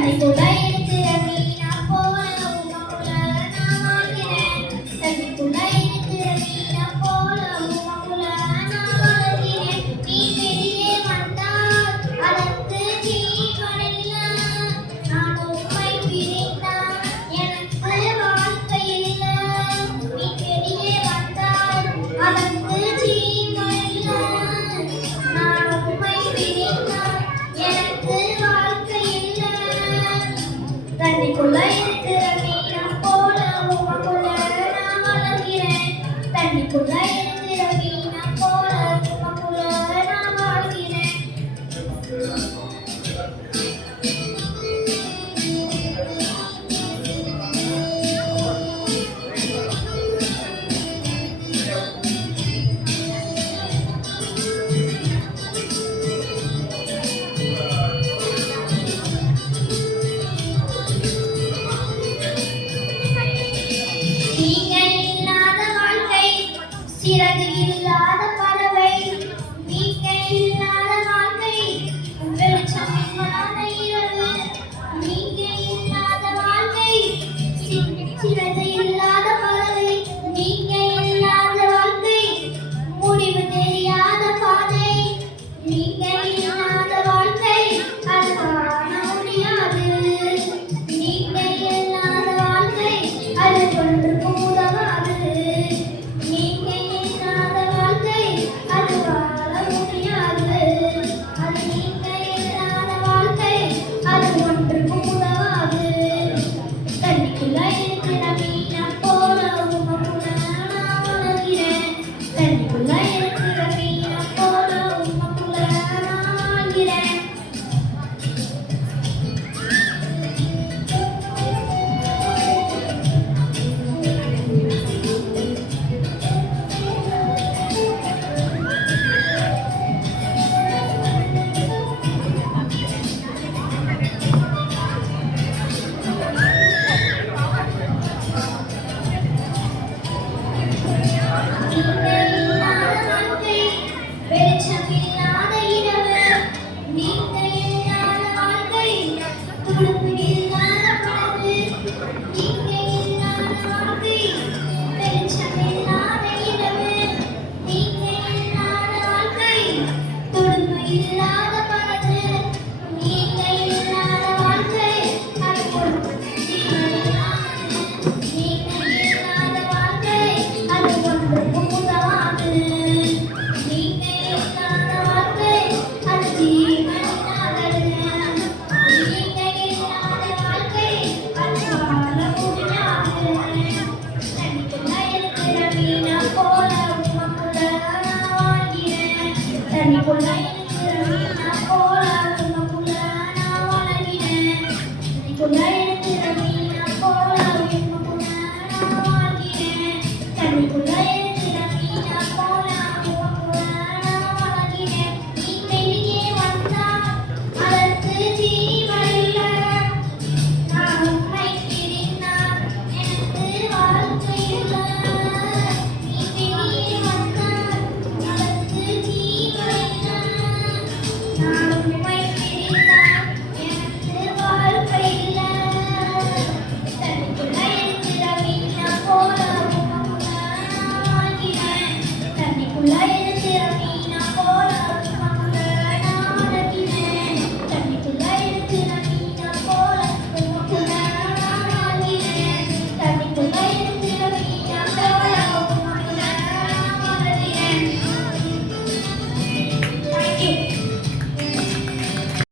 தண்ணிக்குள்ள இருக்கிற மீனா போல உமக்குள்ள நான் வாழ்கிறேன். தண்ணிக்குள்ள இருக்கிற மீனா போல உமக்குள்ள நான் வாழ்கிறேன். நீ வெளியே வந்தால் அதற்கு ஜீவனில்ல. நான் உம்மை பிரிந்தால் எனக்கு வாழ்க்கை இல்லை. நீ வெளியே வந்தால் அதற்கு ஜீவனில்ல. நான் உம்மை பிரிந்தால் எனக்கு வாழ்க்கை இல்லை. தண்ணிக்குள்ள இருக்கிற மீனா போல உமக்குள்ள நான் வளர்கிறேன். தண்ணிக்குள்ள இருக்கிற மீனா போல உமக்குள்ள நான் வாழ்கிறேன். நீங்க இல்லாத வாழ்க்கை சிறகு இல்லாத பறவை. நீங்க இல்லாத வாழ்க்கை வெளிச்சம் இல்லாத இரவு. நீங்க இல்லாத வாழ்க்கை சிறகு இல்லாத பறவை. நீங்க இல்லாத வாழ்க்கை முடிவு தெரியாத பாதை. நீங்க இல்லாத வாழ்க்கை அது காண முடியாது. நீங்க இல்லாத வாழ்க்கை அது ஒன்றுக்கும் உதவாது. நீங்க இல்லாத வாழ்க்கை அது வாழ முடியாது. அது நீங்க இல்லாத வாழ்க்கை அது ஒன்றுக்கும் உதவாது. தண்ணிக்குள்ள இருக்கிற மீனா போல உமக்குள்ள நான் வளர்கிறேன். தண்ணிக்குள்ள இருக்கிற மீனா போல உமக்குள்ள நான் வாழ்கிறேன். நீங்க இல்லாத வாழ்க்கை வெளிச்சம் இல்லாத இரவு. நீங்க இல்லாத வாழ்க்கை துடுப்பு இல்லாத படகு. நீங்க இல்லாத வாழ்க்கை வெளிச்சம் இல்லாத இரவு. நீங்க இல்லாத வாழ்க்கை துடுப்பு இல்லாத படகு.